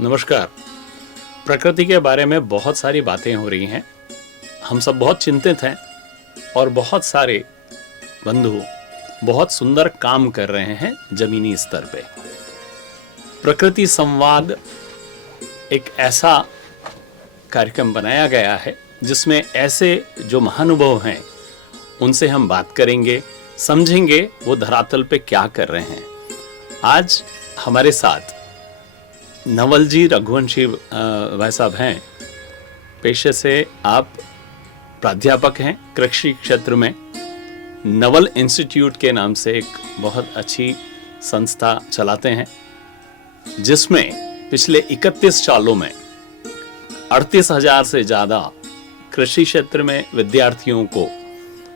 नमस्कार। प्रकृति के बारे में बहुत सारी बातें हो रही हैं। हम सब बहुत चिंतित हैं और बहुत सारे बंधु बहुत सुंदर काम कर रहे हैं जमीनी स्तर पे। प्रकृति संवाद एक ऐसा कार्यक्रम बनाया गया है जिसमें ऐसे जो महानुभाव हैं उनसे हम बात करेंगे, समझेंगे वो धरातल पे क्या कर रहे हैं। आज हमारे साथ नवल जी रघुवंशी भाई साहब हैं। पेशे से आप प्राध्यापक हैं कृषि क्षेत्र में। नवल इंस्टीट्यूट के नाम से एक बहुत अच्छी संस्था चलाते हैं जिसमें पिछले 31 सालों में 38,000 से ज़्यादा कृषि क्षेत्र में विद्यार्थियों को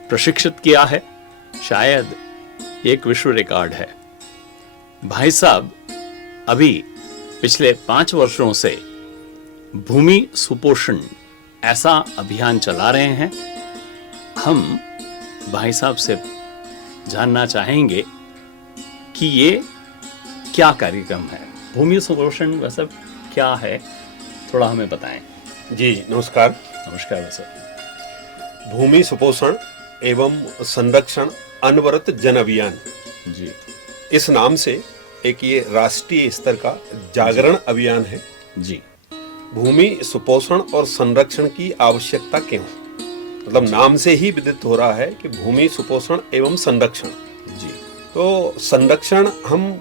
प्रशिक्षित किया है। शायद एक विश्व रिकॉर्ड है। भाई साहब अभी पिछले 5 वर्षों से भूमि सुपोषण ऐसा अभियान चला रहे हैं। हम भाई साहब से जानना चाहेंगे कि ये क्या कार्यक्रम है। भूमि सुपोषण वैसे क्या है, थोड़ा हमें बताएं। जी नमस्कार। नमस्कार वैसे। भूमि सुपोषण एवं संरक्षण अनवरत जन अभियान जी, इस नाम से एक ये राष्ट्रीय स्तर का जागरण अभियान है। जी, भूमि सुपोषण और संरक्षण की आवश्यकता क्यों, मतलब नाम से ही विदित हो रहा है कि भूमि सुपोषण एवं संरक्षण। जी, तो संरक्षण हम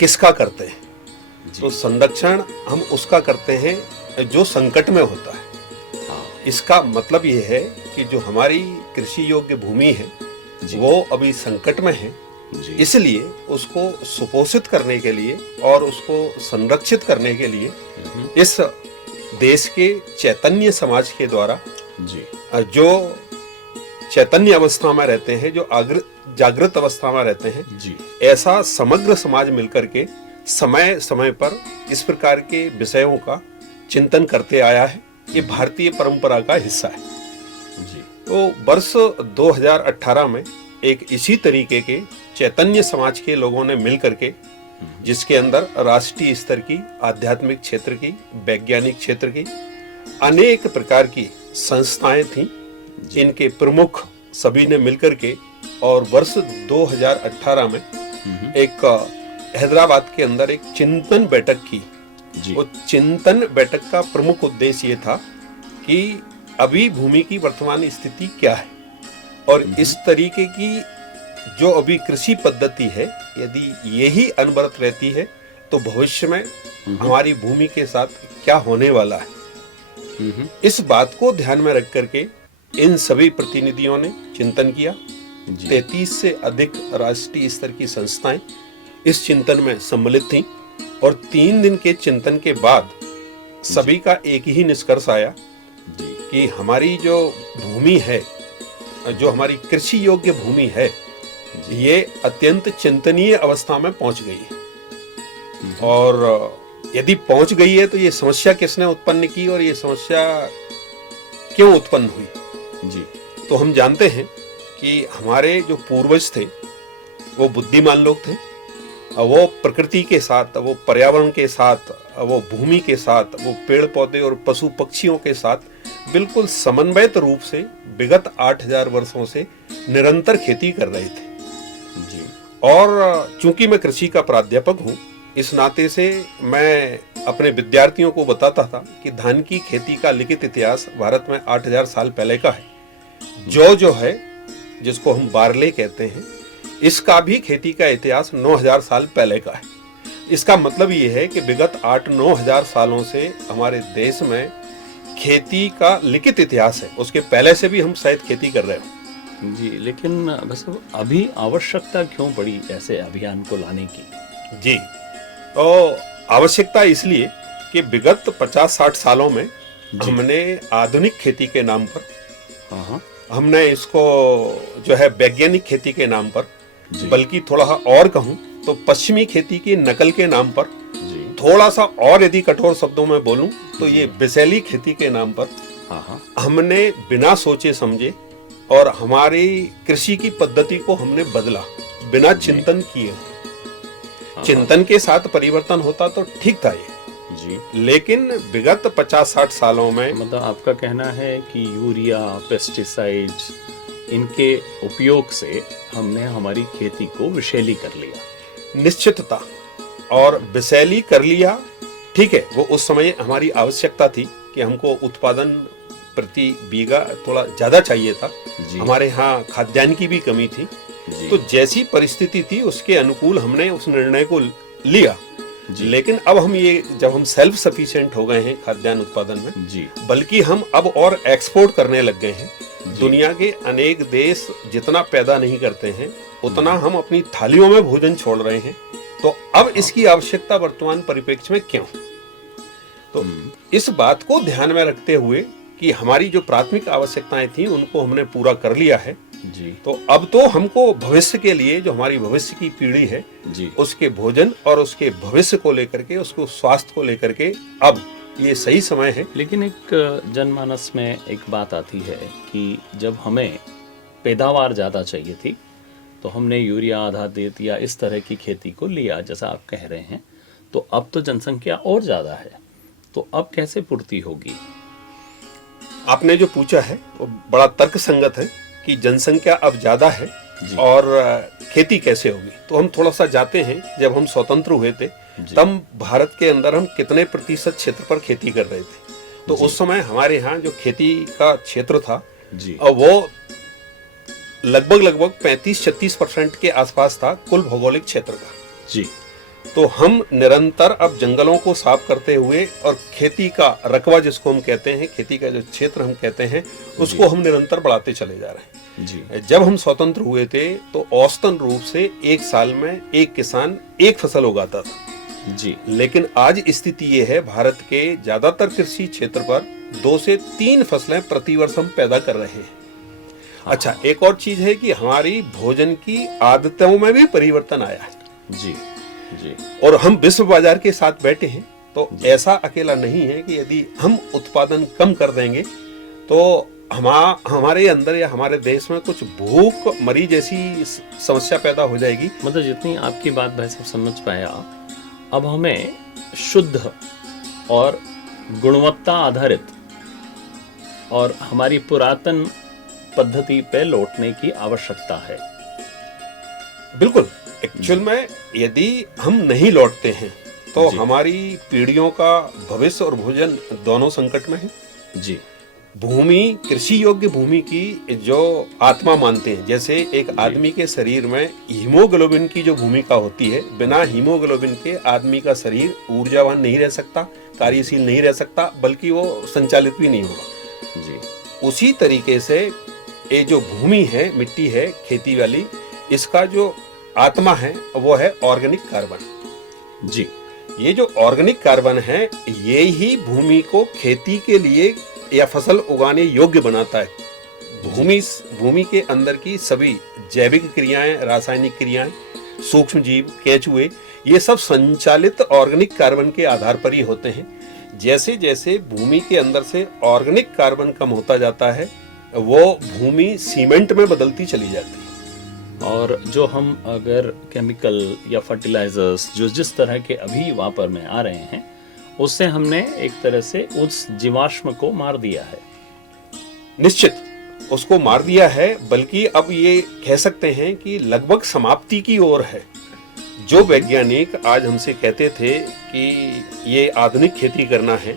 किसका करते हैं? तो संरक्षण हम उसका करते हैं जो संकट में होता है। इसका मतलब ये है कि जो हमारी कृषि योग्य भूमि है वो अभी संकट में है, इसलिए उसको सुपोषित करने के लिए और उसको संरक्षित करने के लिए इस देश के चैतन्य समाज के द्वारा जी, जो चैतन्य अवस्था में रहते हैं, जो जागृत अवस्था में रहते हैं जी, ऐसा समग्र समाज मिलकर के समय समय पर इस प्रकार के विषयों का चिंतन करते आया है। ये भारतीय परंपरा का हिस्सा है। जी, तो वर्ष 2018 में एक इसी तरीके के चैतन्य समाज के लोगों ने मिल करके, जिसके अंदर राष्ट्रीय स्तर की, आध्यात्मिक क्षेत्र की, वैज्ञानिक क्षेत्र की अनेक प्रकार की संस्थाएं थीं, इनके प्रमुख सभी ने मिलकर के और वर्ष 2018 में एक हैदराबाद के अंदर एक चिंतन बैठक की। वो चिंतन बैठक का प्रमुख उद्देश्य ये था कि अभी भूमि की वर्तमान स्थिति क्या है और इस तरीके की जो अभी कृषि पद्धति है, यदि यही अनवरत रहती है तो भविष्य में हमारी भूमि के साथ क्या होने वाला है। इस बात को ध्यान में रख करके इन सभी प्रतिनिधियों ने चिंतन किया। 33 से अधिक राष्ट्रीय स्तर की संस्थाएं इस चिंतन में सम्मिलित थीं और 3 दिन के चिंतन के बाद सभी का एक ही निष्कर्ष आया कि हमारी जो भूमि है, जो हमारी कृषि योग्य भूमि है, ये अत्यंत चिंतनीय अवस्था में पहुंच गई है। और यदि पहुंच गई है तो ये समस्या किसने उत्पन्न की और ये समस्या क्यों उत्पन्न हुई? जी, तो हम जानते हैं कि हमारे जो पूर्वज थे वो बुद्धिमान लोग थे। वो प्रकृति के साथ, वो पर्यावरण के साथ, वो भूमि के साथ, वो पेड़ पौधे और पशु पक्षियों के साथ बिल्कुल समन्वयित रूप से विगत 8,000 वर्षों से निरंतर खेती कर रहे थे। जी, और चूंकि मैं कृषि का प्राध्यापक हूँ, इस नाते से मैं अपने विद्यार्थियों को बताता था कि धान की खेती का लिखित इतिहास भारत में 8,000 साल पहले का है। जो है, जिसको हम बारले कहते हैं, इसका भी खेती का इतिहास 9,000 साल पहले का है। इसका मतलब ये है कि विगत 8-9 हजार सालों से हमारे देश में खेती का लिखित इतिहास है। उसके पहले से भी हम शायद खेती कर रहे हो। जी, लेकिन बस अभी आवश्यकता क्यों पड़ी ऐसे अभियान को लाने की? जी, तो आवश्यकता इसलिए कि विगत 50-60 सालों में हमने आधुनिक खेती के नाम पर, हमने इसको जो है वैज्ञानिक खेती के नाम पर, बल्कि थोड़ा और कहूँ तो पश्चिमी खेती की नकल के नाम पर, थोड़ा सा और यदि कठोर शब्दों में बोलूं तो ये विषैली खेती के नाम पर हमने बिना सोचे समझे और हमारी कृषि की पद्धति को हमने बदला बिना चिंतन किए। चिंतन के साथ परिवर्तन होता तो ठीक था ये, जी। लेकिन विगत 50-60 सालों में मतलब आपका कहना है कि यूरिया, पेस्टिसाइड्स, इनके उपयोग से हमने हमारी खेती को विषैली कर लिया। निश्चितता और विषैली कर लिया, ठीक है, वो उस समय हमारी आवश्यकता थी कि हमको उत्पादन प्रति बीघा थोड़ा ज्यादा चाहिए था। जी। हमारे यहाँ खाद्यान्न की भी कमी थी। जी। तो जैसी परिस्थिति थी उसके अनुकूल हमने उस निर्णय को लिया। जी। लेकिन अब हम ये जब हम सेल्फ सफिशिएंट हो गए हैं खाद्यान्न उत्पादन में, जी। बल्कि हम अब और एक्सपोर्ट करने लग गए हैं। जी। दुनिया के अनेक देश जितना पैदा नहीं करते हैं उतना हम अपनी थालियों में भोजन छोड़ रहे हैं। तो अब इसकी आवश्यकता वर्तमान परिप्रेक्ष्य में क्यों? तो इस बात को ध्यान में रखते हुए कि हमारी जो प्राथमिक आवश्यकताएं थी उनको हमने पूरा कर लिया है। जी। तो अब तो हमको भविष्य के लिए, जो हमारी भविष्य की पीढ़ी है, जी। उसके भोजन और उसके भविष्य को लेकर के, उसको स्वास्थ्य को लेकर के अब ये सही समय है। लेकिन एक जनमानस में एक बात आती है कि जब हमें पैदावार ज़्यादा चाहिए थी तो हमने यूरिया आधारित या इस तरह की खेती को लिया, जैसा आप कह रहे हैं। तो अब तो जनसंख्या और ज़्यादा है, तो अब कैसे पूर्ति होगी? आपने जो पूछा है वो बड़ा तर्कसंगत है कि जनसंख्या अब ज्यादा है और खेती कैसे होगी। तो हम थोड़ा सा जाते हैं, जब हम स्वतंत्र हुए थे तब भारत के अंदर हम कितने प्रतिशत क्षेत्र पर खेती कर रहे थे। तो उस समय हमारे यहाँ जो खेती का क्षेत्र था वो लगभग 35-36% के आसपास था कुल भौगोलिक क्षेत्र का। जी। तो हम निरंतर अब जंगलों को साफ करते हुए और खेती का रकबा जिसको हम कहते हैं, खेती का जो क्षेत्र हम कहते हैं, उसको हम निरंतर बढ़ाते चले जा रहे हैं। जी। जब हम स्वतंत्र हुए थे तो औसतन रूप से एक साल में एक किसान एक फसल उगाता था। जी। लेकिन आज स्थिति ये है, भारत के ज्यादातर कृषि क्षेत्र पर 2 से 3 फसलें प्रतिवर्ष हम पैदा कर रहे हैं। अच्छा, एक और चीज है कि हमारी भोजन की आदतों में भी परिवर्तन आया है। जी। जी। और हम विश्व बाजार के साथ बैठे हैं, तो ऐसा अकेला नहीं है कि यदि हम उत्पादन कम कर देंगे तो हमारे अंदर या हमारे देश में कुछ भूख मरी जैसी समस्या पैदा हो जाएगी। मतलब जितनी आपकी बात भाई साहब समझ पाया, अब हमें शुद्ध और गुणवत्ता आधारित और हमारी पुरातन पद्धति पे लौटने की आवश्यकता है। बिल्कुल। एक्चुअल में यदि हम नहीं लौटते हैं तो हमारी पीढ़ियों का भविष्य और भोजन दोनों संकट में है। जी। भूमि, कृषि योग्य भूमि की जो आत्मा मानते हैं, जैसे एक आदमी के शरीर में हीमोग्लोबिन की जो भूमिका होती है, बिना हीमोग्लोबिन के आदमी का शरीर ऊर्जावान नहीं रह सकता, कार्यशील नहीं रह सकता, बल्कि वो संचालित भी नहीं होगा। जी। उसी तरीके से ये जो भूमि है, मिट्टी है खेती वाली, इसका जो आत्मा है वो है ऑर्गेनिक कार्बन। जी। ये जो ऑर्गेनिक कार्बन है ये ही भूमि को खेती के लिए या फसल उगाने योग्य बनाता है। भूमि के अंदर की सभी जैविक क्रियाएं, रासायनिक क्रियाएं, सूक्ष्म जीव, केंचुए, ये सब संचालित ऑर्गेनिक कार्बन के आधार पर ही होते हैं। जैसे जैसे भूमि के अंदर से ऑर्गेनिक कार्बन कम होता जाता है वो भूमि सीमेंट में बदलती चली जाती है। और जो हम अगर केमिकल या फर्टिलाइजर्स जो जिस तरह के अभी वापर में आ रहे हैं, उससे हमने एक तरह से उस जीवाश्म को मार दिया है। निश्चित उसको मार दिया है, बल्कि अब ये कह सकते हैं कि लगभग समाप्ति की ओर है। जो वैज्ञानिक आज हमसे कहते थे कि ये आधुनिक खेती करना है,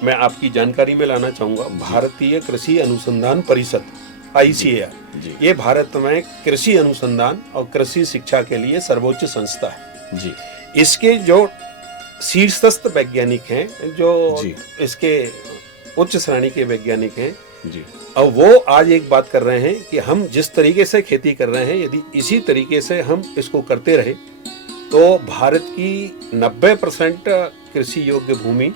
मैं आपकी जानकारी में लाना चाहूंगा, भारतीय कृषि अनुसंधान परिषद ICAR, ये भारत में कृषि अनुसंधान और कृषि शिक्षा के लिए सर्वोच्च संस्था है। जी। इसके जो शीर्षस्थ वैज्ञानिक हैं, जो इसके उच्च श्रेणी के वैज्ञानिक हैं, जी, अब वो आज एक बात कर रहे हैं कि हम जिस तरीके से खेती कर रहे हैं, यदि इसी तरीके से हम इसको करते रहे तो भारत की 90% कृषि योग्य भूमि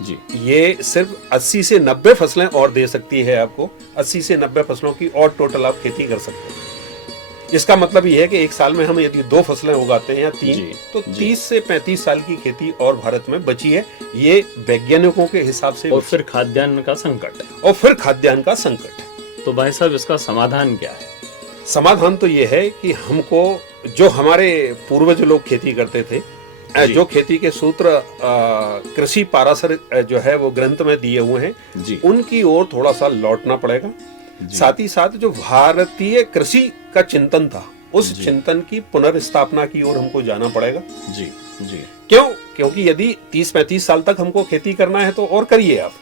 जी, ये सिर्फ 80 से 90 फसलें और दे सकती है आपको। 80 से 90 फसलों की और टोटल आप खेती कर सकते हैं। इसका मतलब ये है कि एक साल में हम यदि 2 फसलें उगाते हैं या 3, तो 30 से 35 साल की खेती और भारत में बची है। ये वैज्ञानिकों के हिसाब से। और फिर खाद्यान्न का संकट है। और फिर खाद्यान्न का संकट है। तो भाई साहब, इसका समाधान क्या है? समाधान तो ये है कि हमको, जो हमारे पूर्वज लोग खेती करते थे, जी। जो खेती के सूत्र कृषि पाराशर जो है वो ग्रंथ में दिए हुए हैं, जी। उनकी ओर थोड़ा सा लौटना पड़ेगा। साथ ही साथ जो भारतीय कृषि का चिंतन था, उस चिंतन की पुनर्स्थापना की ओर हमको जाना पड़ेगा। जी। जी। क्योंकि यदि 30-35 साल तक हमको खेती करना है तो और करिए आप,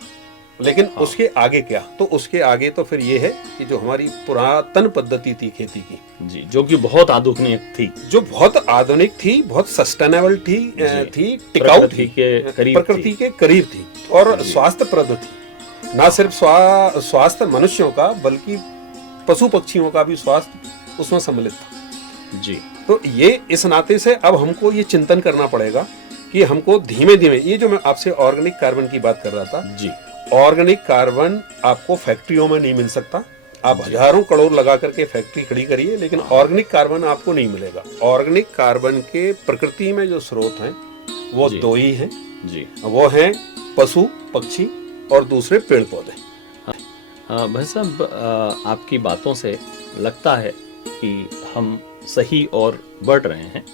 लेकिन उसके आगे क्या? तो उसके आगे तो फिर ये है कि जो हमारी पुरातन पद्धति थी खेती की, जी, जो कि बहुत आधुनिक थी, जो बहुत आधुनिक थी, बहुत सस्टेनेबल थी, टिकाऊ प्रकृति थी, के करीब प्रकृति के करीब थी और स्वास्थ्यप्रद थी। ना सिर्फ स्वास्थ्य मनुष्यों का, बल्कि पशु पक्षियों का भी स्वास्थ्य उसमें सम्मिलित था। जी। तो ये इस नाते से अब हमको ये चिंतन करना पड़ेगा कि हमको धीमे धीमे, ये जो मैं आपसे ऑर्गेनिक कार्बन की बात कर रहा था, जी। ऑर्गेनिक कार्बन आपको फैक्ट्रियों में नहीं मिल सकता। आप हजारों करोड़ लगा करके फैक्ट्री खड़ी करिए, लेकिन ऑर्गेनिक कार्बन आपको नहीं मिलेगा। ऑर्गेनिक कार्बन के प्रकृति में जो स्रोत हैं वो दो ही हैं। जी। वो हैं पशु पक्षी और दूसरे पेड़ पौधे। भाई साहब, आपकी बातों से लगता है कि हम सही और बढ़ रहे हैं,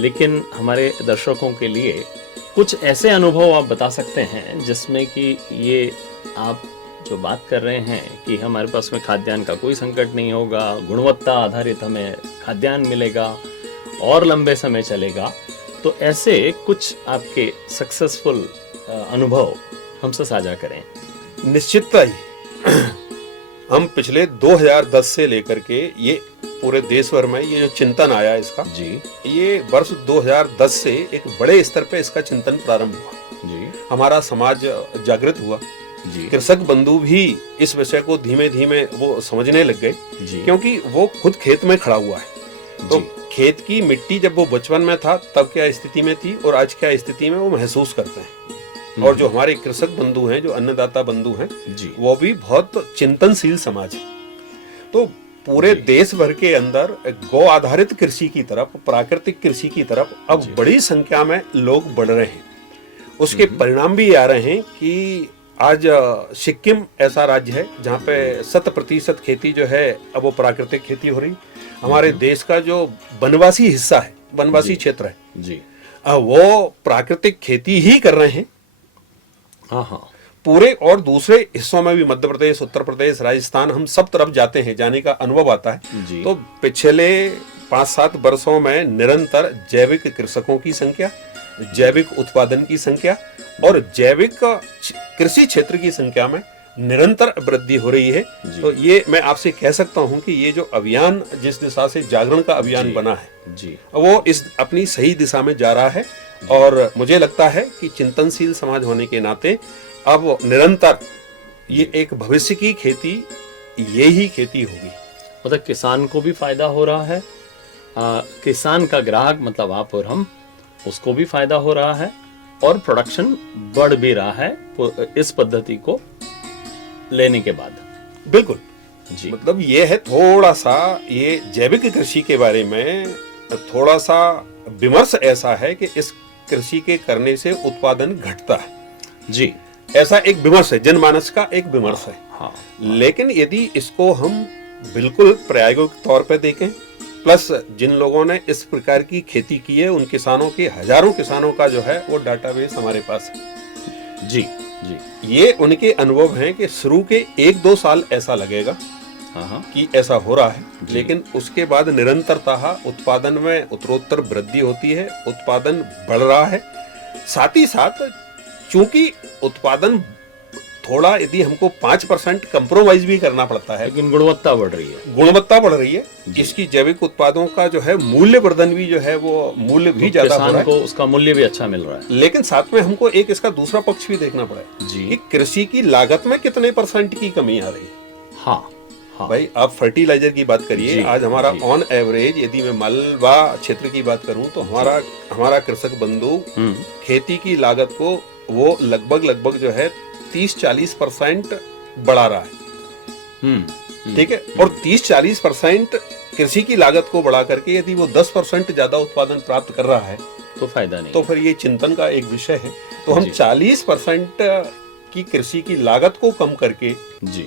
लेकिन हमारे दर्शकों के लिए कुछ ऐसे अनुभव आप बता सकते हैं जिसमें कि ये आप जो बात कर रहे हैं कि हमारे पास में खाद्यान्न का कोई संकट नहीं होगा, गुणवत्ता आधारित हमें खाद्यान्न मिलेगा और लंबे समय चलेगा, तो ऐसे कुछ आपके सक्सेसफुल अनुभव हमसे साझा करें। निश्चितता ही हम पिछले 2010 से लेकर के ये पूरे देश भर में ये जो चिंतन आया इसका, जी, ये वर्ष 2010 से एक बड़े स्तर पे इसका चिंतन प्रारंभ हुआ। जी। हमारा समाज जागृत हुआ। जी। कृषक बंधु भी इस विषय को धीमे धीमे वो समझने लग गए, क्योंकि वो खुद खेत में खड़ा हुआ है। तो खेत की मिट्टी जब वो बचपन में था तब क्या स्थिति में थी और आज क्या स्थिति में वो महसूस करते हैं। और जो हमारे कृषक बंधु हैं, जो अन्नदाता बंधु हैं, वो भी बहुत चिंतनशील समाज है। तो पूरे देश भर के अंदर गौ आधारित कृषि की तरफ, प्राकृतिक कृषि की तरफ अब बड़ी संख्या में लोग बढ़ रहे हैं। उसके परिणाम भी आ रहे हैं कि आज सिक्किम ऐसा राज्य है जहाँ पे 100% खेती जो है अब वो प्राकृतिक खेती हो रही। हमारे देश का जो वनवासी हिस्सा है, वनवासी क्षेत्र है जी, वो प्राकृतिक खेती ही कर रहे हैं। हाँ। पूरे और दूसरे हिस्सों में भी, मध्य प्रदेश, उत्तर प्रदेश, राजस्थान, हम सब तरफ जाते हैं, जाने का अनुभव आता है। तो पिछले 5-7 वर्षों में निरंतर जैविक कृषकों की संख्या, जैविक उत्पादन की संख्या और जैविक कृषि क्षेत्र की संख्या में निरंतर वृद्धि हो रही है। तो ये मैं आपसे कह सकता हूं कि ये जो अभियान, जिस दिशा से जागरण का अभियान बना है जी, वो इस अपनी सही दिशा में जा रहा है। और मुझे लगता है कि चिंतनशील समाज होने के नाते अब निरंतर ये एक भविष्य की खेती, ये ही खेती होगी। मतलब किसान को भी फायदा हो रहा है, किसान का ग्राहक मतलब आप और हम, उसको भी फायदा हो रहा है और प्रोडक्शन बढ़ भी रहा है इस पद्धति को लेने के बाद। बिल्कुल जी। मतलब ये है, थोड़ा सा ये जैविक कृषि के बारे में थोड़ा सा विमर्श ऐसा है कि इस कृषि के करने से उत्पादन घटता है जी, ऐसा एक विमर्श है, जनमानस का एक विमर्श है। हाँ। लेकिन यदि इसको हम बिल्कुल प्रायोगिक तौर पर देखें, प्लस जिन लोगों ने इस प्रकार की खेती की है उन किसानों के, हजारों किसानों का जो है वो डाटाबेस हमारे पास है। जी जी, ये उनके अनुभव हैं कि शुरू के 1-2 साल ऐसा लगेगा कि ऐसा हो रहा है, लेकिन उसके बाद निरंतरता उत्पादन में उत्तरोत्तर वृद्धि होती है, उत्पादन बढ़ रहा है। साथ ही साथ चूंकि उत्पादन थोड़ा, यदि हमको 5% कंप्रोमाइज भी करना पड़ता है, लेकिन गुणवत्ता बढ़ रही है। गुणवत्ता बढ़ रही है। इसकी जैविक उत्पादों का जो है मूल्य वर्धन भी जो है वो मूल्य भी ज्यादा हो रहा है, किसान को उसका मूल्य भी अच्छा मिल रहा है। लेकिन साथ में हमको एक इसका दूसरा पक्ष भी देखना पड़ेगा कि कृषि की लागत में कितने % की कमी आ रही है। हाँ। भाई आप फर्टिलाइजर की बात करिए, आज हमारा ऑन एवरेज, यदि मैं मालवा क्षेत्र की बात करूं तो हमारा कृषक बंधु खेती की लागत को वो लगभग जो है 30-40% बढ़ा रहा है। ठीक है, और 30-40% कृषि की लागत को बढ़ा करके यदि वो 10% ज्यादा उत्पादन प्राप्त कर रहा है तो फायदा नहीं, तो फिर ये चिंतन का एक विषय है। तो हम 40% की कृषि की लागत को कम करके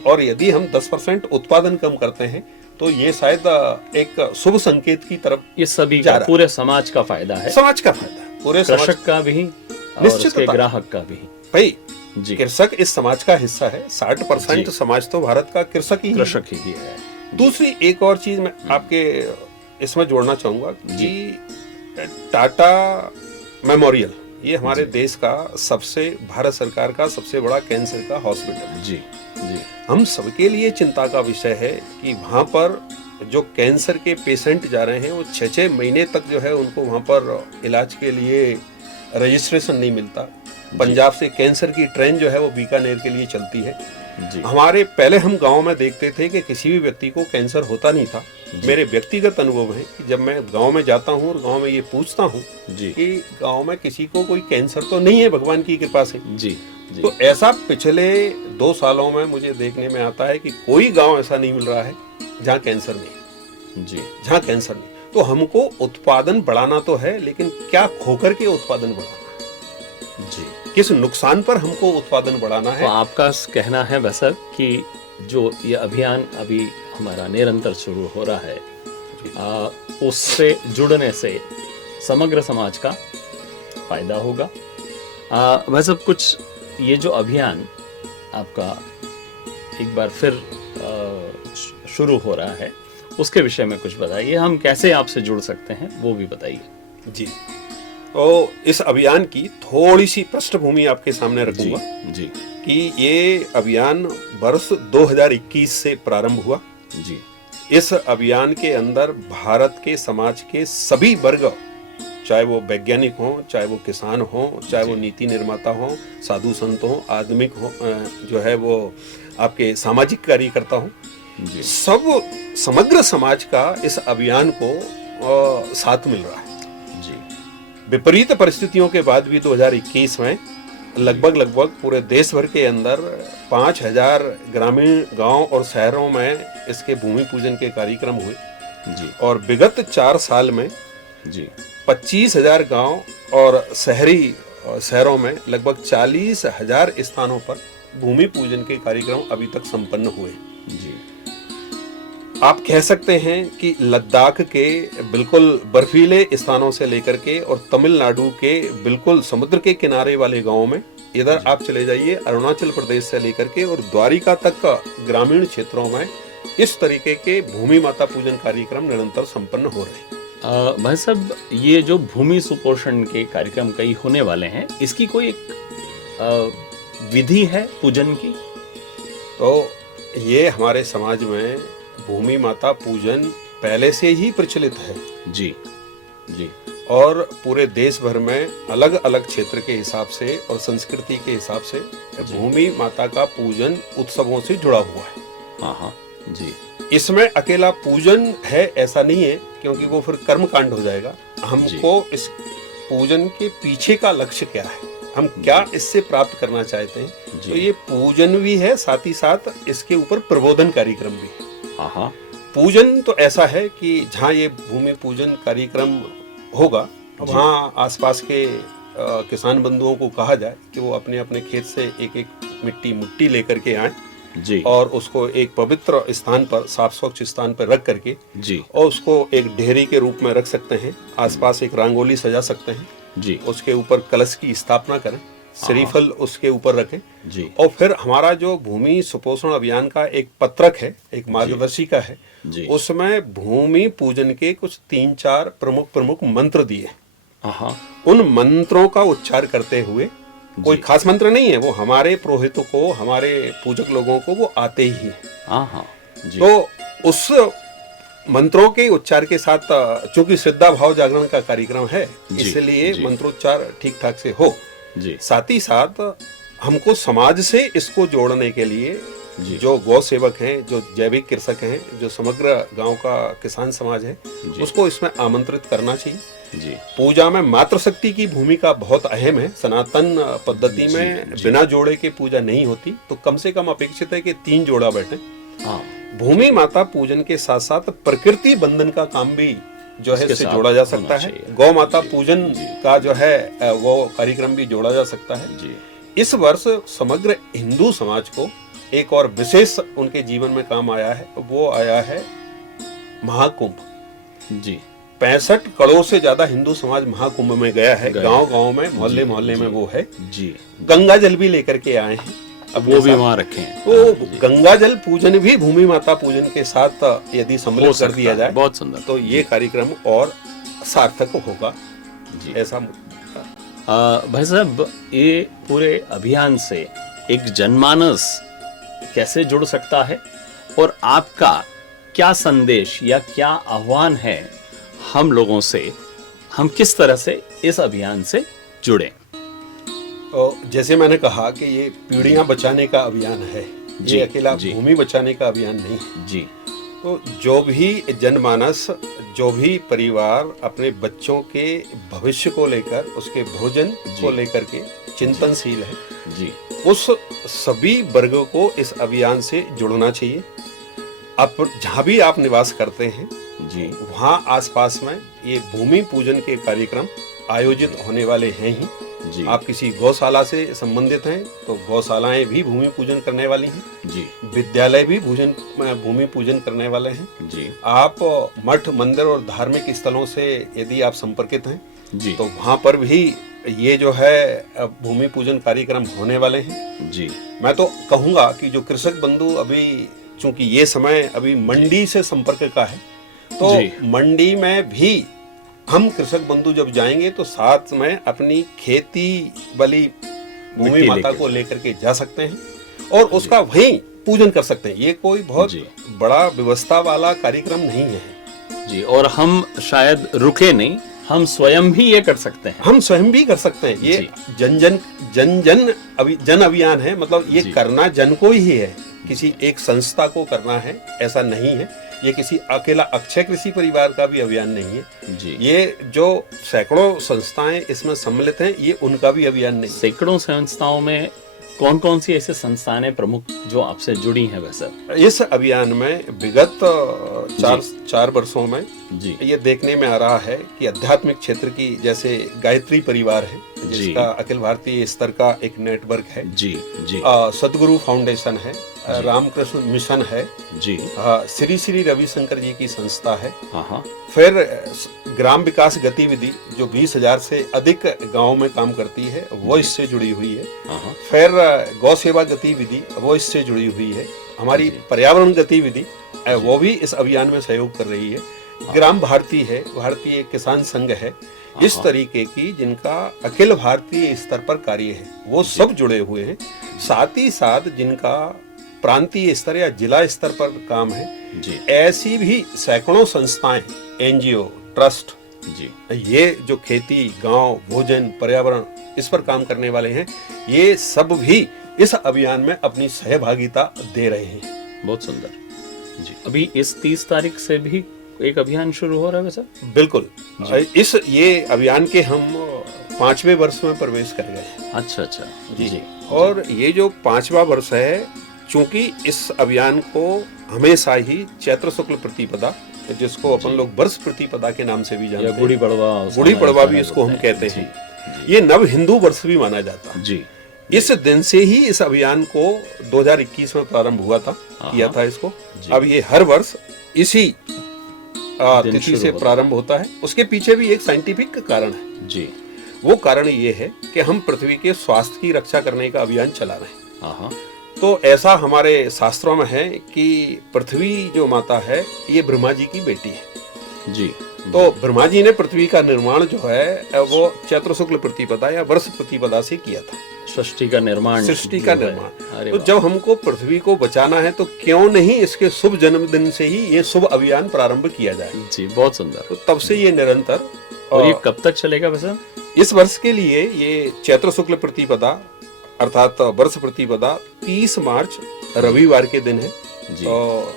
और यदि हम 10% उत्पादन कम करते हैं तो ये शायद एक शुभ संकेत की तरफ, ये सभी का, पूरे समाज का फायदा है। समाज का फायदा। पूरे समाज कृषक का भी और निश्चितता। उसके ग्राहक का भी। भाई जी, कृषक इस समाज का हिस्सा है। 60% जी। समाज तो भारत का कृषक ही है। कृषक ही है। दूसरी एक और चीज मैं आपके इसमें जोड़ना चाहूंगा कि टाटा मेमोरियल ये हमारे देश का सबसे, भारत सरकार का सबसे बड़ा कैंसर का हॉस्पिटल है। जी जी हम सबके लिए चिंता का विषय है कि वहां पर जो कैंसर के पेशेंट जा रहे हैं वो 6-6 महीने तक जो है उनको वहां पर इलाज के लिए रजिस्ट्रेशन नहीं मिलता। पंजाब से कैंसर की ट्रेन जो है वो बीकानेर के लिए चलती है। जी हमारे पहले हम गांव में देखते थे कि किसी भी व्यक्ति को कैंसर होता नहीं था। मेरे व्यक्तिगत अनुभव है कि जब मैं गांव में जाता हूं और गांव में ये पूछता हूं जी कि गांव में किसी को कोई कैंसर तो नहीं है भगवान की कृपा से। जी जी तो ऐसा पिछले 2 सालों में मुझे देखने में आता है कि कोई गांव ऐसा नहीं मिल रहा है जहां कैंसर नहीं, जी जहां कैंसर नहीं। तो हमको उत्पादन बढ़ाना तो है, लेकिन क्या खोकर के उत्पादन बढ़ाना है, जी। किस नुकसान पर हमको उत्पादन बढ़ाना तो है। आपका कहना है वैसा कि जो ये अभियान अभी हमारा निरंतर शुरू हो रहा है, उससे जुड़ने से समग्र समाज का फायदा होगा। वैसे कुछ ये जो अभियान आपका एक बार फिर शुरू हो रहा है उसके विषय में कुछ बताइए। हम कैसे आपसे जुड़ सकते हैं वो भी बताइए। जी, तो इस अभियान की थोड़ी सी पृष्ठभूमि आपके सामने रखूंगा जी कि ये अभियान वर्ष 2021 से प्रारंभ हुआ। जी इस अभियान के अंदर भारत के समाज के सभी वर्ग, चाहे वो वैज्ञानिक हों, चाहे वो किसान हों, चाहे वो नीति निर्माता हों, साधु संत हों, आदमिक हों, जो है वो आपके सामाजिक कार्यकर्ता हों, जी सब समग्र समाज का इस अभियान को साथ मिल रहा है। जी विपरीत परिस्थितियों के बाद भी 2021 में लगभग पूरे देश भर के अंदर 5000 ग्रामीण गांव और शहरों में इसके भूमि पूजन के कार्यक्रम हुए जी और विगत 4 साल में जी 25,000 गांव और शहरों में लगभग 40,000 स्थानों पर भूमि पूजन के कार्यक्रम अभी तक संपन्न हुए। जी आप कह सकते हैं कि लद्दाख के बिल्कुल बर्फीले स्थानों से लेकर के और तमिलनाडु के बिल्कुल समुद्र के किनारे वाले गांवों में, इधर आप चले जाइए अरुणाचल प्रदेश से लेकर के और द्वारिका तक का ग्रामीण क्षेत्रों में इस तरीके के भूमि माता पूजन कार्यक्रम निरंतर संपन्न हो रहे हैं। भाई साहब, ये जो भूमि सुपोषण के कार्यक्रम कई होने वाले हैं, इसकी कोई एक विधि है पूजन की? तो ये हमारे समाज में भूमि माता पूजन पहले से ही प्रचलित है जी जी और पूरे देश भर में अलग अलग क्षेत्र के हिसाब से और संस्कृति के हिसाब से भूमि माता का पूजन उत्सवों से जुड़ा हुआ है। हाँ जी। इसमें अकेला पूजन है ऐसा नहीं है, क्योंकि वो फिर कर्म कांड हो जाएगा। हमको इस पूजन के पीछे का लक्ष्य क्या है, हम क्या इससे प्राप्त करना चाहते हैं, तो ये पूजन भी है, साथ ही साथ इसके ऊपर प्रबोधन कार्यक्रम भी है। हाँ, पूजन तो ऐसा है कि जहाँ ये भूमि पूजन कार्यक्रम होगा वहाँ आसपास के किसान बंधुओं को कहा जाए कि वो अपने अपने खेत से एक एक मिट्टी लेकर के आए जी और उसको एक पवित्र स्थान पर, साफ स्वच्छ स्थान पर रख करके जी और उसको एक ढेरी के रूप में रख सकते हैं। आसपास एक रंगोली सजा सकते हैं जी, उसके ऊपर कलश की स्थापना करें, श्रीफल उसके ऊपर रखें जी और फिर हमारा जो भूमि सुपोषण अभियान का एक पत्रक है, एक मार्गदर्शिका है, उसमें भूमि पूजन के कुछ 3-4 प्रमुख मंत्र दिए। उन मंत्रों का उच्चार करते हुए, कोई खास मंत्र नहीं है, वो हमारे पुरोहितों को, हमारे पूजक लोगों को वो आते ही हैं। तो उस मंत्रों के उच्चार के साथ, चूंकि श्रद्धा भाव जागरण का कार्यक्रम है, इसलिए मंत्रोच्चार ठीक ठाक से हो। साथ ही साथ हमको समाज से इसको जोड़ने के लिए जो गौ सेवक हैं, जो जैविक कृषक हैं, जो समग्र गांव का किसान समाज है, उसको इसमें आमंत्रित करना चाहिए। पूजा में मातृशक्ति की भूमिका बहुत अहम है। सनातन पद्धति में बिना जोड़े के पूजा नहीं होती, तो कम से कम अपेक्षित है कि 3 जोड़ा बैठे। भूमि माता पूजन के साथ साथ प्रकृति बंधन का काम भी जो है इससे जोड़ा जा सकता है। गौ माता पूजन का जो है वो कार्यक्रम भी जोड़ा जा सकता है। इस वर्ष समग्र हिंदू समाज को एक और विशेष उनके जीवन में काम आया है, वो आया है महाकुंभ। 65 करोड़ से ज्यादा हिंदू समाज महाकुंभ में गया है। गांव गांव में, मोहल्ले मोहल्ले में वो है जी। गंगा जल भी लेकर के आए हैं, अब वो भी वहाँ रखे हैं। तो गंगा जल पूजन भी भूमि माता पूजन के साथ यदि सम्मिलित कर दिया जाए, बहुत सुंदर, तो ये कार्यक्रम और सार्थक होगा जी। ऐसा भाई साहब, ये पूरे अभियान से एक जनमानस कैसे जुड़ सकता है और आपका क्या संदेश या क्या आह्वान है हम लोगों से, हम किस तरह से इस अभियान से जुड़े? जैसे मैंने कहा कि ये पीढ़ियां बचाने का अभियान है, जी, ये अकेला जी। भूमि बचाने का अभियान नहीं है। जी तो जो भी जनमानस, जो भी परिवार अपने बच्चों के भविष्य को लेकर, उसके भोजन को लेकर के चिंतनशील है, जी, उस सभी वर्गों को इस अभियान से जुड़ना चाहिए। आप जहाँ भी आप निवास करते हैं जी, वहाँ आसपास में ये भूमि पूजन के कार्यक्रम आयोजित होने वाले हैं ही। जी, आप किसी गौशाला से संबंधित हैं तो गौशालाएं भी भूमि पूजन करने वाली हैं, जी, विद्यालय भी भूमि पूजन करने वाले हैं। जी, आप मठ, मंदिर और धार्मिक स्थलों से यदि आप संपर्कित हैं जी, तो वहाँ पर भी ये जो है भूमि पूजन कार्यक्रम होने वाले हैं। जी, मैं तो कहूँगा कि जो कृषक बंधु अभी, चूंकि ये समय अभी मंडी से संपर्क का है, तो जी। मंडी में भी हम कृषक बंधु जब जाएंगे तो साथ में अपनी खेती वाली भूमि मिट्टी माता लेकर। को लेकर के जा सकते हैं और उसका वहीं पूजन कर सकते हैं। ये कोई बहुत जी। बड़ा व्यवस्था वाला कार्यक्रम नहीं है जी। और हम शायद रुके नहीं, हम स्वयं भी ये कर सकते हैं। हम स्वयं भी कर सकते हैं। ये जन अभियान है, मतलब ये जी। करना जन को ही है, किसी एक संस्था को करना है ऐसा नहीं है। ये किसी अकेला अक्षय कृषि परिवार का भी अभियान नहीं है। जी। ये जो सैकड़ों संस्थाएं इसमें सम्मिलित हैं, ये उनका भी अभियान नहीं है। सैकड़ों संस्थाओं में कौन कौन सी ऐसे संस्थाएं प्रमुख जो आपसे जुड़ी हैं वैसे? इस अभियान में विगत चार वर्षों में जी, ये देखने में आ रहा है कि आध्यात्मिक क्षेत्र की, जैसे गायत्री परिवार है जिसका अखिल भारतीय स्तर का एक नेटवर्क है, जी, जी, सदगुरु फाउंडेशन है, रामकृष्ण मिशन है, जी, श्री श्री रविशंकर जी की संस्था है, हाँ, हाँ, फिर ग्राम विकास गतिविधि जो 20,000 से अधिक गांवों में काम करती है वो इससे जुड़ी हुई है, हाँ, हाँ, फिर गौ सेवा गतिविधि वो इससे जुड़ी हुई है, हमारी पर्यावरण गतिविधि वो भी इस अभियान में सहयोग कर रही है, ग्राम भारती है, भारतीय किसान संघ है। इस तरीके की जिनका अखिल भारतीय स्तर पर कार्य है वो सब जुड़े हुए हैं। साथ ही साथ जिनका प्रांतीय स्तर या जिला स्तर पर काम है, जी, ऐसी भी सैकड़ों संस्थाएं, एनजीओ, ट्रस्ट, जी, ये जो खेती, गांव, भोजन, पर्यावरण इस पर काम करने वाले हैं, ये सब भी इस अभियान में अपनी सहभागिता दे रहे हैं। बहुत सुंदर। जी, अभी इस 30 तारीख से भी एक अभियान शुरू हो रहा है वैसे? बिल्कुल। ये अभियान के हम 5वें वर्ष में प्रवेश कर गए हैं। अच्छा, अच्छा, जी। और ये जो 5वां वर्ष है, चूंकि इस अभियान को हमेशा ही चैत्र शुक्ल प्रतिपदा, जिसको अपन लोग वर्ष प्रतिपदा के नाम से भी जानते हैं, गुड़ी पड़वा भी इसको हम कहते हैं, ये नव हिंदू वर्ष भी माना जाता है। जी। इस दिन से ही इस अभियान को 2021 में प्रारंभ हुआ था, किया था इसको। अब ये हर वर्ष इसी तिथि से प्रारंभ होता है। उसके पीछे भी एक साइंटिफिक कारण है जी। वो कारण ये है कि हम पृथ्वी के स्वास्थ्य की रक्षा करने का अभियान चला रहे हैं। हाँ, तो ऐसा हमारे शास्त्रों में है कि पृथ्वी जो माता है ये ब्रह्मा जी की बेटी है। जी। तो ब्रह्मा जी ने पृथ्वी का निर्माण जो है वो चैत्र शुक्ल प्रतिपदा या वर्ष प्रतिपदा से किया था। सृष्टि का निर्माण। तो जब हमको पृथ्वी को बचाना है तो क्यों नहीं इसके शुभ जन्मदिन से ही ये शुभ अभियान प्रारंभ किया जाए। जी, बहुत सुंदर। तो तब से ये निरंतर। और ये कब तक चलेगा वैसे? इस वर्ष के लिए ये चैत्र शुक्ल प्रतिपदा अर्थात वर्ष प्रतिपदा 30 मार्च रविवार के दिन है।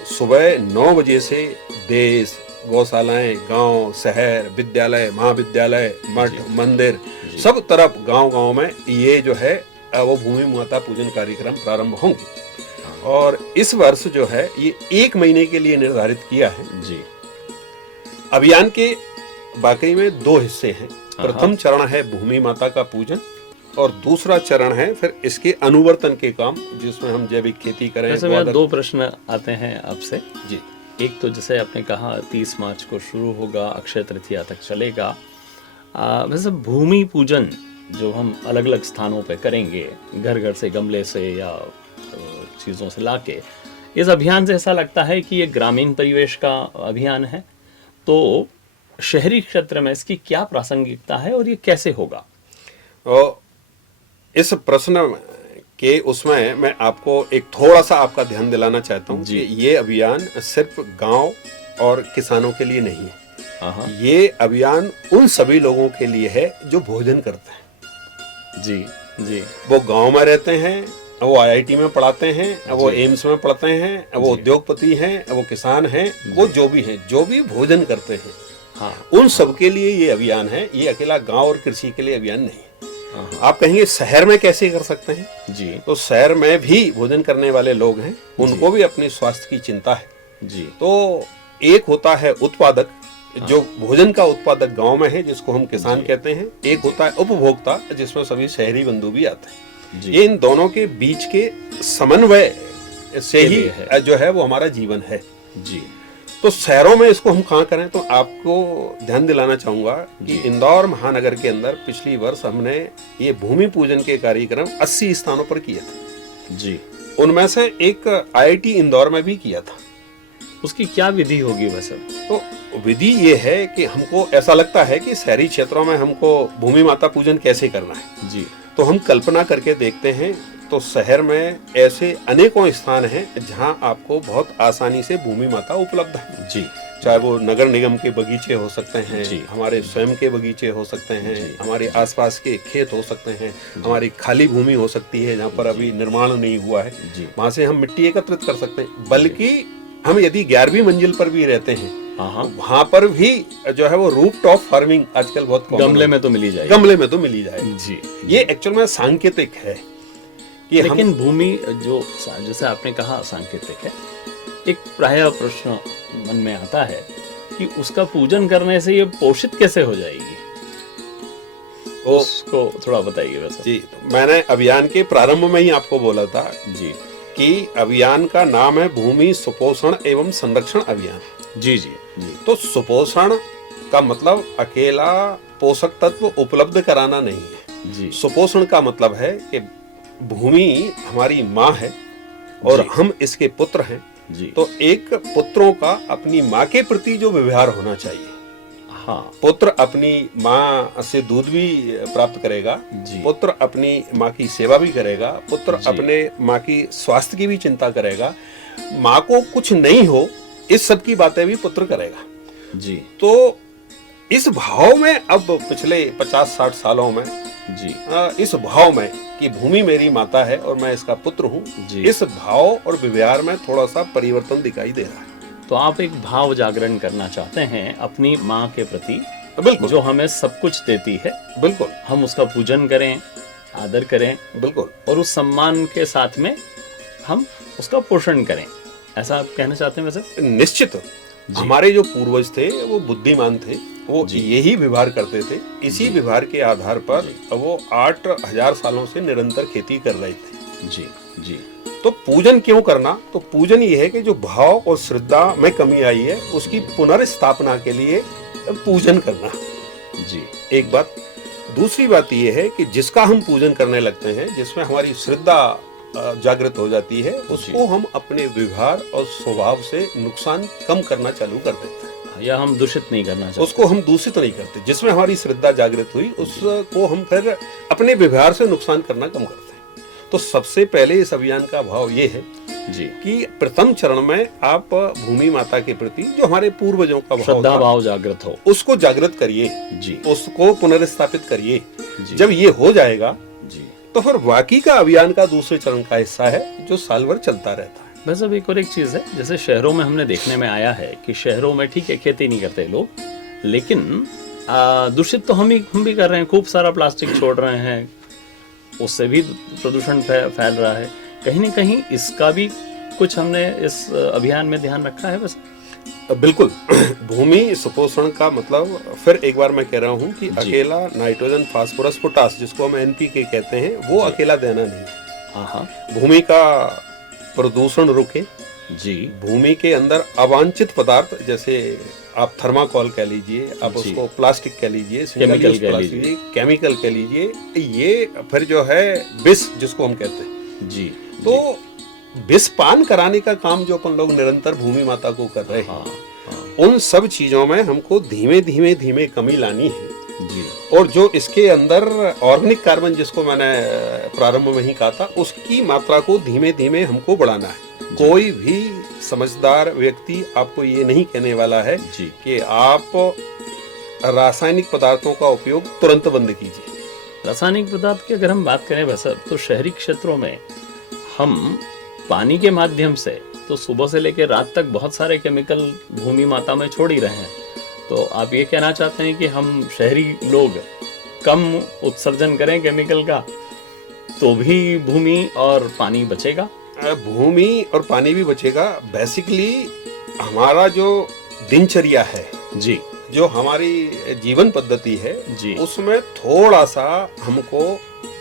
सुबह 9 बजे से देश, गौशालाएं, गांव, शहर, विद्यालय, महाविद्यालय, मठ, मंदिर, सब तरफ गांव-गांव में ये जो है वो भूमि माता पूजन कार्यक्रम प्रारंभ होंगे। और इस वर्ष जो है ये 1 महीने के लिए निर्धारित किया है। जी। अभियान के वाकई में 2 हिस्से हैं। प्रथम चरण है भूमि माता का पूजन और दूसरा चरण है फिर इसके अनुवर्तन के काम, जिसमें हम जैविक खेती करें। वैसे मेरे 2 प्रश्न आते हैं आपसे। जी। एक तो जैसे आपने कहा 30 मार्च को शुरू होगा, अक्षय तृतीया तक चलेगा। वैसे भूमि पूजन जो हम अलग अलग स्थानों पे करेंगे, घर घर से गमले से या चीज़ों से लाके, इस अभियान से ऐसा लगता है कि ये ग्रामीण परिवेश का अभियान है। तो शहरी क्षेत्र में इसकी क्या प्रासंगिकता है और ये कैसे होगा? और इस प्रश्न के उसमें मैं आपको एक थोड़ा सा आपका ध्यान दिलाना चाहता हूँ कि ये अभियान सिर्फ गांव और किसानों के लिए नहीं है। ये अभियान उन सभी लोगों के लिए है जो भोजन करते हैं। जी जी। वो गांव में रहते हैं, वो आईआईटी में पढ़ाते हैं, वो एम्स में पढ़ते हैं, वो उद्योगपति हैं, वो किसान हैं, वो जो भी हैं, जो भी भोजन करते हैं, हाँ, उन सब के लिए ये अभियान है। ये अकेला गांव और कृषि के लिए अभियान नहीं है। आप कहेंगे शहर में कैसे कर सकते हैं? जी। तो शहर में भी भोजन करने वाले लोग हैं, उनको भी अपने स्वास्थ्य की चिंता है। जी। तो एक होता है उत्पादक, जो भोजन का उत्पादक गांव में है, जिसको हम किसान कहते हैं। एक होता है उपभोक्ता, जिसमें सभी शहरी बंधु भी आते हैं। ये इन दोनों के बीच के समन्वय से ही जो है वो हमारा जीवन है। जी। तो शहरों में इसको हम कहाँ करें? तो आपको ध्यान दिलाना चाहूंगा कि इंदौर महानगर के अंदर पिछली वर्ष हमने ये भूमि पूजन के कार्यक्रम 80 स्थानों पर किया था। जी। उनमें से एक आईआईटी इंदौर में भी किया था। उसकी क्या विधि होगी वैसे? तो विधि ये है कि हमको ऐसा लगता है कि शहरी क्षेत्रों में हमको भूमि माता पूजन कैसे करना है। जी। तो हम कल्पना करके देखते हैं, तो शहर में ऐसे अनेकों स्थान हैं जहां आपको बहुत आसानी से भूमि माता उपलब्ध है। जी। चाहे वो नगर निगम के बगीचे हो सकते हैं, जी। हमारे स्वयं के बगीचे हो सकते हैं, हमारे आसपास के खेत हो सकते हैं, हमारी खाली भूमि हो सकती है जहाँ पर अभी निर्माण नहीं हुआ है, वहां से हम मिट्टी एकत्रित कर सकते हैं। बल्कि हम यदि 11वीं मंजिल पर भी रहते हैं, वहां पर भी जो है वो रूफ टॉप फार्मिंग आजकल बहुत गमले में तो मिली जाएगी। गमले में तो मिली जाएगी। जी। ये एक्चुअल में सांकेतिक है। लेकिन भूमि जो जैसे आपने कहा सांकेतिक है, एक प्रायः प्रश्न मन में आता है कि उसका पूजन करने से ये पोषित कैसे हो जाएगी? उसको थोड़ा बताइए वैसे। जी, तो मैंने अभियान के प्रारंभ में ही आपको बोला था जी कि अभियान का नाम है भूमि सुपोषण एवं संरक्षण अभियान। जी जी जी। तो सुपोषण का मतलब अकेला पोषक तत्व उपलब्ध कराना नहीं है। जी। सुपोषण का मतलब है कि भूमि हमारी माँ है और हम इसके पुत्र हैं। जी। तो एक पुत्रों का अपनी माँ के प्रति जो व्यवहार होना चाहिए। हाँ। पुत्र अपनी माँ से दूध भी प्राप्त करेगा, पुत्र अपनी माँ की सेवा भी करेगा, पुत्र अपने माँ की स्वास्थ्य की भी चिंता करेगा, माँ को कुछ नहीं हो इस सब की बातें भी पुत्र करेगा। जी। तो इस भाव में अब पिछले 50-60 सालों में जी इस भाव में कि भूमि मेरी माता है और मैं इसका पुत्र हूँ, इस भाव और व्यवहार में थोड़ा सा परिवर्तन दिखाई दे रहा है। तो आप एक भाव जागरण करना चाहते हैं अपनी माँ के प्रति, बिल्कुल, जो हमें सब कुछ देती है। बिल्कुल, हम उसका पूजन करें, आदर करें, बिल्कुल, और उस सम्मान के साथ में हम उसका पोषण करें, ऐसा आप कहना चाहते हैं वैसे? निश्चित। हमारे जो पूर्वज थे वो बुद्धिमान थे, वो यही व्यवहार करते थे। इसी व्यवहार के आधार पर वो 8000 सालों से निरंतर खेती कर रहे थे। जी जी। तो पूजन क्यों करना? तो पूजन ये है कि जो भाव और श्रद्धा में कमी आई है उसकी पुनर्स्थापना के लिए पूजन करना। जी, एक बात। दूसरी बात ये है कि जिसका हम पूजन करने लगते हैं, जिसमें हमारी श्रद्धा जागृत हो जाती है, उसको हम अपने व्यवहार और स्वभाव से नुकसान कम करना चालू कर देते हैं, या हम दूषित नहीं करना चाहते, उसको हम दूषित नहीं करते। जिसमें हमारी श्रद्धा जागृत हुई उसको हम फिर अपने व्यवहार से नुकसान करना कम करते हैं। तो सबसे पहले इस अभियान का भाव ये है जी कि प्रथम चरण में आप भूमि माता के प्रति जो हमारे पूर्वजों का श्रद्धा भाव जागृत हो, उसको जागृत करिए जी, उसको पुनर्स्थापित करिए। जब ये हो जाएगा जी, तो फिर बाकी का अभियान का दूसरे चरण का हिस्सा है जो साल भर चलता रहता है। बस अब एक और एक चीज है, जैसे शहरों में हमने देखने में आया है कि शहरों में ठीक है खेती नहीं करते लोग, लेकिन दूषित तो हम भी कर रहे हैं, खूब सारा प्लास्टिक छोड़ रहे हैं, उससे भी प्रदूषण फैल रहा है। कहीं न कहीं इसका भी कुछ हमने इस अभियान में ध्यान रखा है? बस बिल्कुल। भूमि सुपोषण का मतलब फिर एक बार मैं कह रहा हूँ कि अकेला नाइट्रोजन, फास्फोरस, पोटास, जिसको हम एनपीके कहते हैं, वो अकेला देना नहीं है। भूमि का प्रदूषण रुके, जी। भूमि के अंदर अवांछित पदार्थ, जैसे आप थर्माकोल कह लीजिए, आप जी। उसको प्लास्टिक कह लीजिए, केमिकल कह लीजिए। केमिकल कह लीजिए, ये फिर जो है विष जिसको हम कहते हैं, जी। तो विष पान कराने का काम जो अपन लोग निरंतर भूमि माता को कर रहे हैं, हाँ, हाँ, उन सब चीजों में हमको धीमे धीमे धीमे कमी लानी है। जी। और जो इसके अंदर ऑर्गेनिक कार्बन, जिसको मैंने प्रारंभ में ही कहा था, उसकी मात्रा को धीमे धीमे हमको बढ़ाना है। कोई भी समझदार व्यक्ति आपको ये नहीं कहने वाला है जी। कि आप रासायनिक पदार्थों का उपयोग तुरंत बंद कीजिए। रासायनिक पदार्थ की अगर हम बात करें वैसे तो शहरी क्षेत्रों में हम पानी के माध्यम से तो सुबह से लेकर रात तक बहुत सारे केमिकल भूमि माता में छोड़ ही रहे हैं। तो आप ये कहना चाहते हैं कि हम शहरी लोग कम उत्सर्जन करें केमिकल का तो भी भूमि और पानी बचेगा? भूमि और पानी भी बचेगा। बेसिकली हमारा जो दिनचर्या है जी, जो हमारी जीवन पद्धति है जी, उसमें थोड़ा सा हमको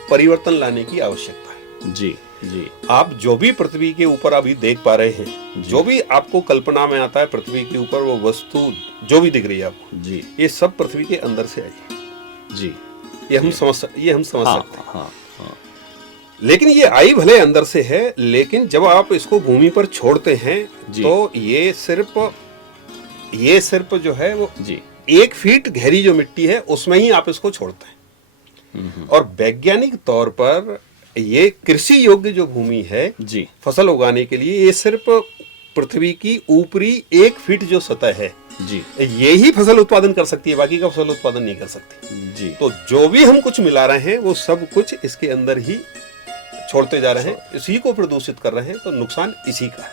परिवर्तन लाने की आवश्यकता है। जी, जी। आप जो भी पृथ्वी के ऊपर अभी देख पा रहे हैं, जो भी आपको कल्पना में आता है पृथ्वी के ऊपर वो वस्तु जो भी दिख रही है आपको, जी, ये सब पृथ्वी के अंदर से आई है। जी। ये हम समझ सकते हैं। हाँ, हाँ, लेकिन ये आई भले अंदर से है, लेकिन जब आप इसको भूमि पर छोड़ते हैं जी। तो ये सिर्फ जो है वो जी। 1 फीट गहरी जो मिट्टी है उसमें ही आप इसको छोड़ते हैं। और वैज्ञानिक तौर पर ये कृषि योग्य जो भूमि है जी, फसल उगाने के लिए, ये सिर्फ पृथ्वी की ऊपरी 1 फीट जो सतह है जी, ये ही फसल उत्पादन कर सकती है, बाकी का फसल उत्पादन नहीं कर सकती। जी। तो जो भी हम कुछ मिला रहे हैं वो सब कुछ इसके अंदर ही छोड़ते जा रहे हैं, इसी को प्रदूषित कर रहे हैं, तो नुकसान इसी का है।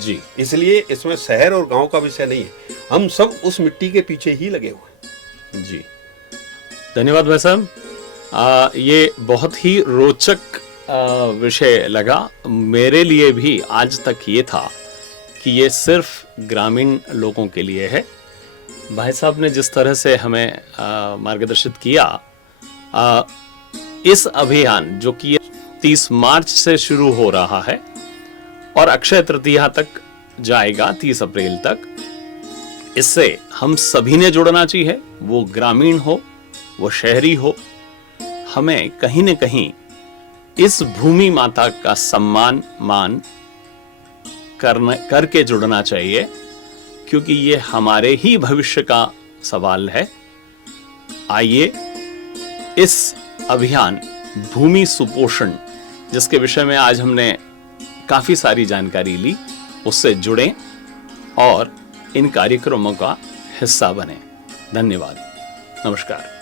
जी। इसलिए इसमें शहर और गांव का विषय नहीं है, हम सब उस मिट्टी के पीछे ही लगे हुए हैं। जी, धन्यवाद भाई साहब। ये बहुत ही रोचक विषय लगा मेरे लिए भी। आज तक ये था कि ये सिर्फ ग्रामीण लोगों के लिए है। भाई साहब ने जिस तरह से हमें मार्गदर्शित किया, इस अभियान जो कि 30 मार्च से शुरू हो रहा है और अक्षय तृतीया तक जाएगा, 30 अप्रैल तक, इससे हम सभी ने जुड़ना चाहिए। वो ग्रामीण हो, वो शहरी हो, हमें कहीं न कहीं इस भूमि माता का सम्मान मान करके जुड़ना चाहिए, क्योंकि ये हमारे ही भविष्य का सवाल है। आइए इस अभियान भूमि सुपोषण, जिसके विषय में आज हमने काफी सारी जानकारी ली, उससे जुड़ें और इन कार्यक्रमों का हिस्सा बने। धन्यवाद। नमस्कार।